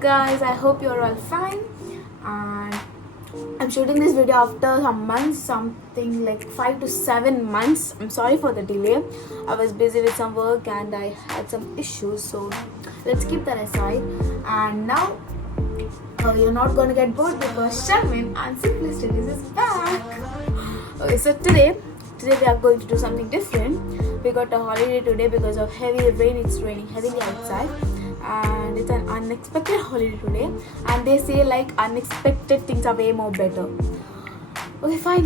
guys, I hope you're all fine, and I'm shooting this video after some months, something like 5 to 7 months. I'm sorry for the delay. I was busy with some work and I had some issues, so let's keep that aside. And now you're not gonna get bored because Sharmin and Simply Studies is back. Okay, so today we are going to do something different. We got a holiday today because of heavy rain. It's raining heavily outside and it's an unexpected holiday today, and they say like unexpected things are way more better. Okay, fine.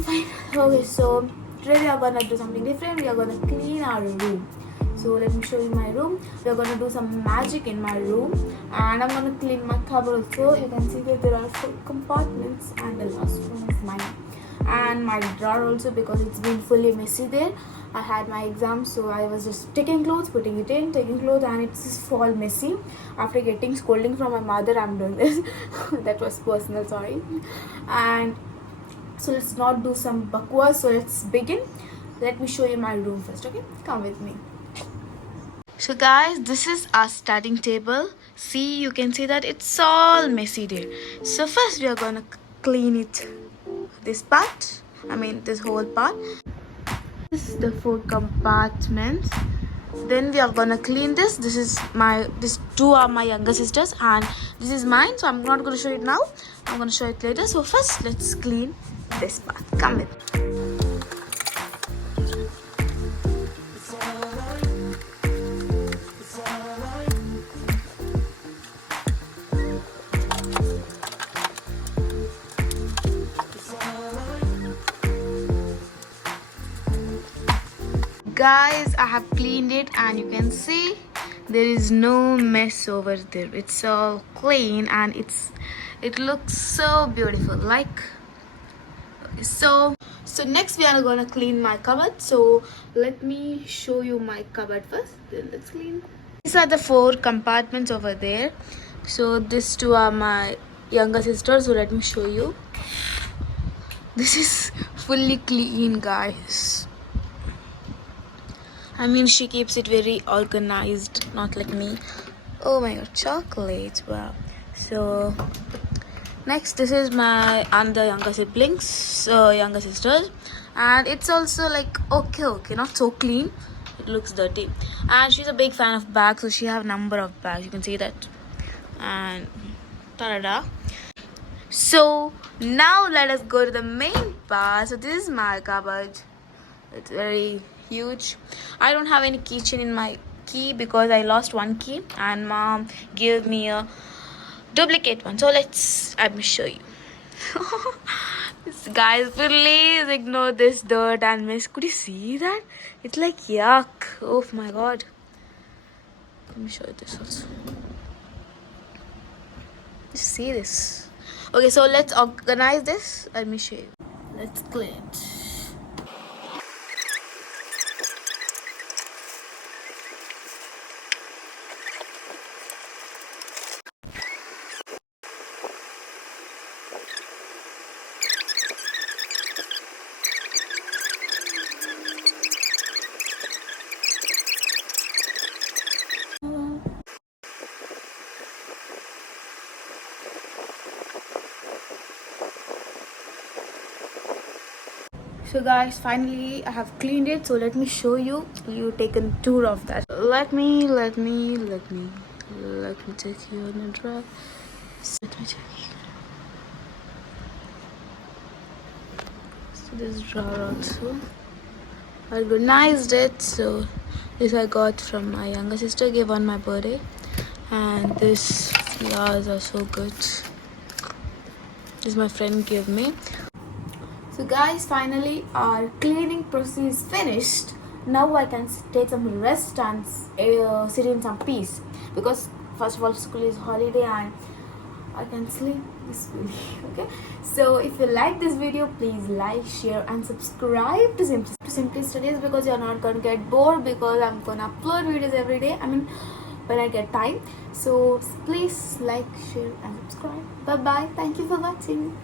Okay, so today we are gonna do something different. We are gonna clean our room. So let me show you my room. We are gonna do some magic in my room, and I'm gonna clean my cupboard also. You can see that there are 4 compartments and the last one is mine, and my drawer also, because it's been fully messy there. I had my exam, so I was just taking clothes, putting it in, taking clothes, and it's just all messy. After getting scolding from my mother, I'm doing this. That was personal, sorry. And so let's not do some bakwas, so let's begin. Let me show you my room first, okay? Come with me. So guys, this is our starting table. See, you can see that it's all messy there. So first we are gonna clean it, this part, this whole part. This is the 4 compartments. Then we are gonna clean this. These 2 are my younger sisters and this is mine, so I'm not gonna show it now. I'm gonna show it later. So first let's clean this part. Come with me. Guys, I have cleaned it and you can see there is no mess over there. It's all clean and it looks so beautiful. So next we are gonna clean my cupboard. So let me show you my cupboard first, then let's clean. These are the 4 compartments over there. So these 2 are my younger sisters, so let me show you. This is fully clean, guys. She keeps it very organized, not like me. Oh my god, chocolates, wow. So next, this is my other younger siblings, younger sisters, and it's also like okay, not so clean. It looks dirty, and she's a big fan of bags, so she have number of bags. You can see that, and ta-da. So now let us go to the main part. So this is my cupboard. It's very huge. I don't have any keychain in my key because I lost one key and mom gave me a duplicate one. So let me show you. Guys, please ignore this dirt and mess. Could you see that? It's like yuck. Oh my god. Let me show you this also. Just see this. Okay, so let's organize this. Let me show you. Let's clean it. So guys, finally I have cleaned it, so let me show you. You take a tour of that. Let me take you on a drive. Let me take you. So this drawer also, I organized it. So this I got from my younger sister, gave on my birthday, and this flowers are so good. This my friend gave me. So guys, finally our cleaning process is finished. Now I can take some rest and sit in some peace, because first of all school is holiday and I can sleep peacefully. Okay, so if you like this video, please like, share and subscribe to Simply Studies, because you're not gonna get bored, because I'm gonna upload videos every day, when I get time. So please like, share and subscribe. Bye bye. Thank you for watching.